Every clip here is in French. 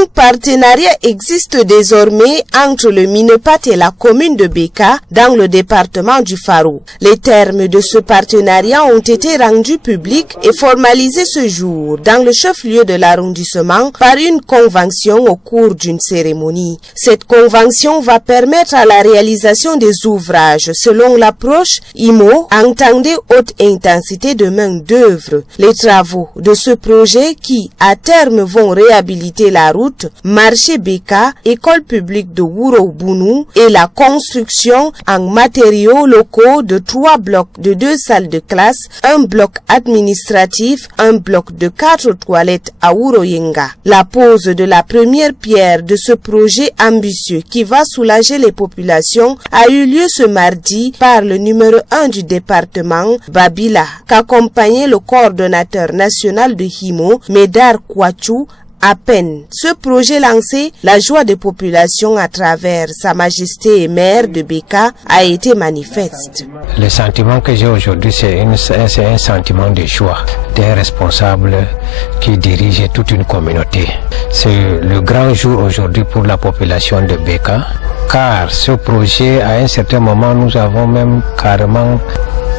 Un partenariat existe désormais entre le Minepat et la commune de Beka dans le département du Faro. Les termes de ce partenariat ont été rendus publics et formalisés ce jour dans le chef-lieu de l'arrondissement par une convention au cours d'une cérémonie. Cette convention va permettre à la réalisation des ouvrages selon l'approche IMO, entendez haute intensité de main-d'œuvre. Les travaux de ce projet qui, à terme, vont réhabiliter la route, marché Beka, école publique de Wuro-Bounou et la construction en matériaux locaux de 3 blocs de 2 salles de classe, un bloc administratif, un bloc de 4 toilettes à Wuro-Yenga. La pose de la première pierre de ce projet ambitieux qui va soulager les populations a eu lieu ce mardi par le numéro 1 du département, Babila, qu'accompagnait le coordonnateur national de Himo, Médard Kouachou. À peine ce projet lancé, la joie des populations à travers Sa Majesté et maire de Beka a été manifeste. Le sentiment que j'ai aujourd'hui, c'est un sentiment de joie d'un responsable qui dirige toute une communauté. C'est le grand jour aujourd'hui pour la population de Beka, car ce projet, à un certain moment, nous avons même carrément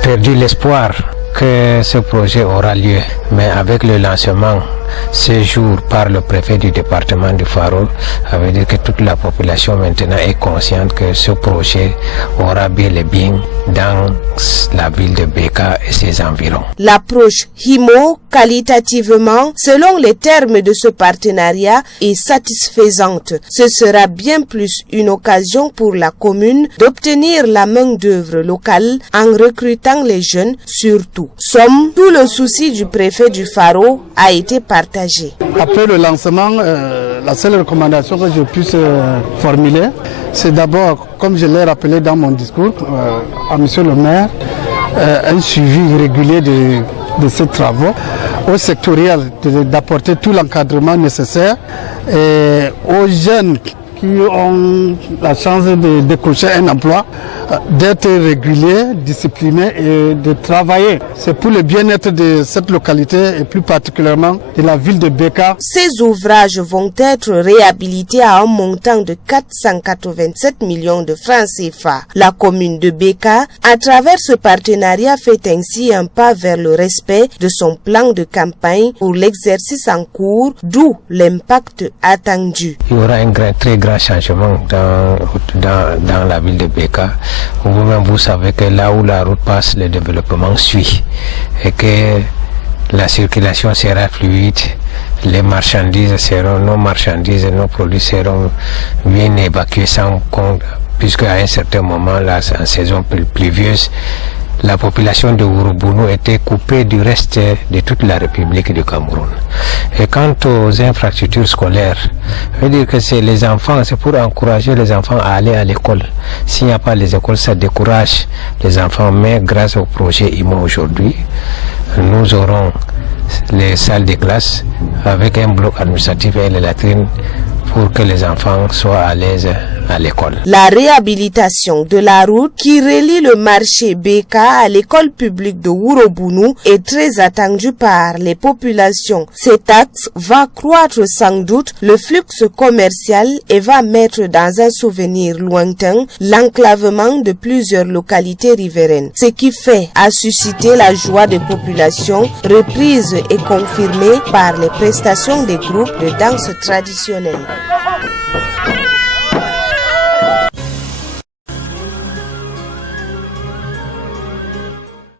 perdu l'espoir que ce projet aura lieu. Mais avec le lancement ce jour par le préfet du département du Faro, ça veut dire que toute la population maintenant est consciente que ce projet aura bel et bien dans la ville de Beka et ses environs. L'approche HIMO, qualitativement, selon les termes de ce partenariat, est satisfaisante. Ce sera bien plus une occasion pour la commune d'obtenir la main-d'œuvre locale en recrutant les jeunes surtout. Somme, tout le souci du préfet du Faro a été partagé. Après le lancement, la seule recommandation que je puisse formuler, c'est d'abord, comme je l'ai rappelé dans mon discours à monsieur le maire, un suivi régulier de ces travaux, au sectoriel d'apporter tout l'encadrement nécessaire et aux jeunes qui ont la chance de décrocher un emploi, d'être réguliers, disciplinés et de travailler. C'est pour le bien-être de cette localité et plus particulièrement de la ville de Beka. Ces ouvrages vont être réhabilités à un montant de 487 millions de francs CFA. La commune de Beka, à travers ce partenariat, fait ainsi un pas vers le respect de son plan de campagne pour l'exercice en cours, d'où l'impact attendu. Il y aura un très grand changement dans la ville de Beka. Vous-même, vous savez que là où la route passe, le développement suit et que la circulation sera fluide, les marchandises seront, nos produits seront bien évacués sans compte, puisque à un certain moment, là, en saison pluvieuse, la population de Wuro-Bounou était coupée du reste de toute la République du Cameroun. Et quant aux infrastructures scolaires, je veux dire que c'est les enfants, c'est pour encourager les enfants à aller à l'école. S'il n'y a pas les écoles, ça décourage les enfants. Mais grâce au projet IMO aujourd'hui, nous aurons les salles de classe avec un bloc administratif et les latrines pour que les enfants soient à l'aise à l'école. La réhabilitation de la route qui relie le marché Beka à l'école publique de Wuro-Bounou est très attendue par les populations. Cet axe va croître sans doute le flux commercial et va mettre dans un souvenir lointain l'enclavement de plusieurs localités riveraines. Ce qui fait a suscité la joie des populations, reprise et confirmée par les prestations des groupes de danse traditionnelle.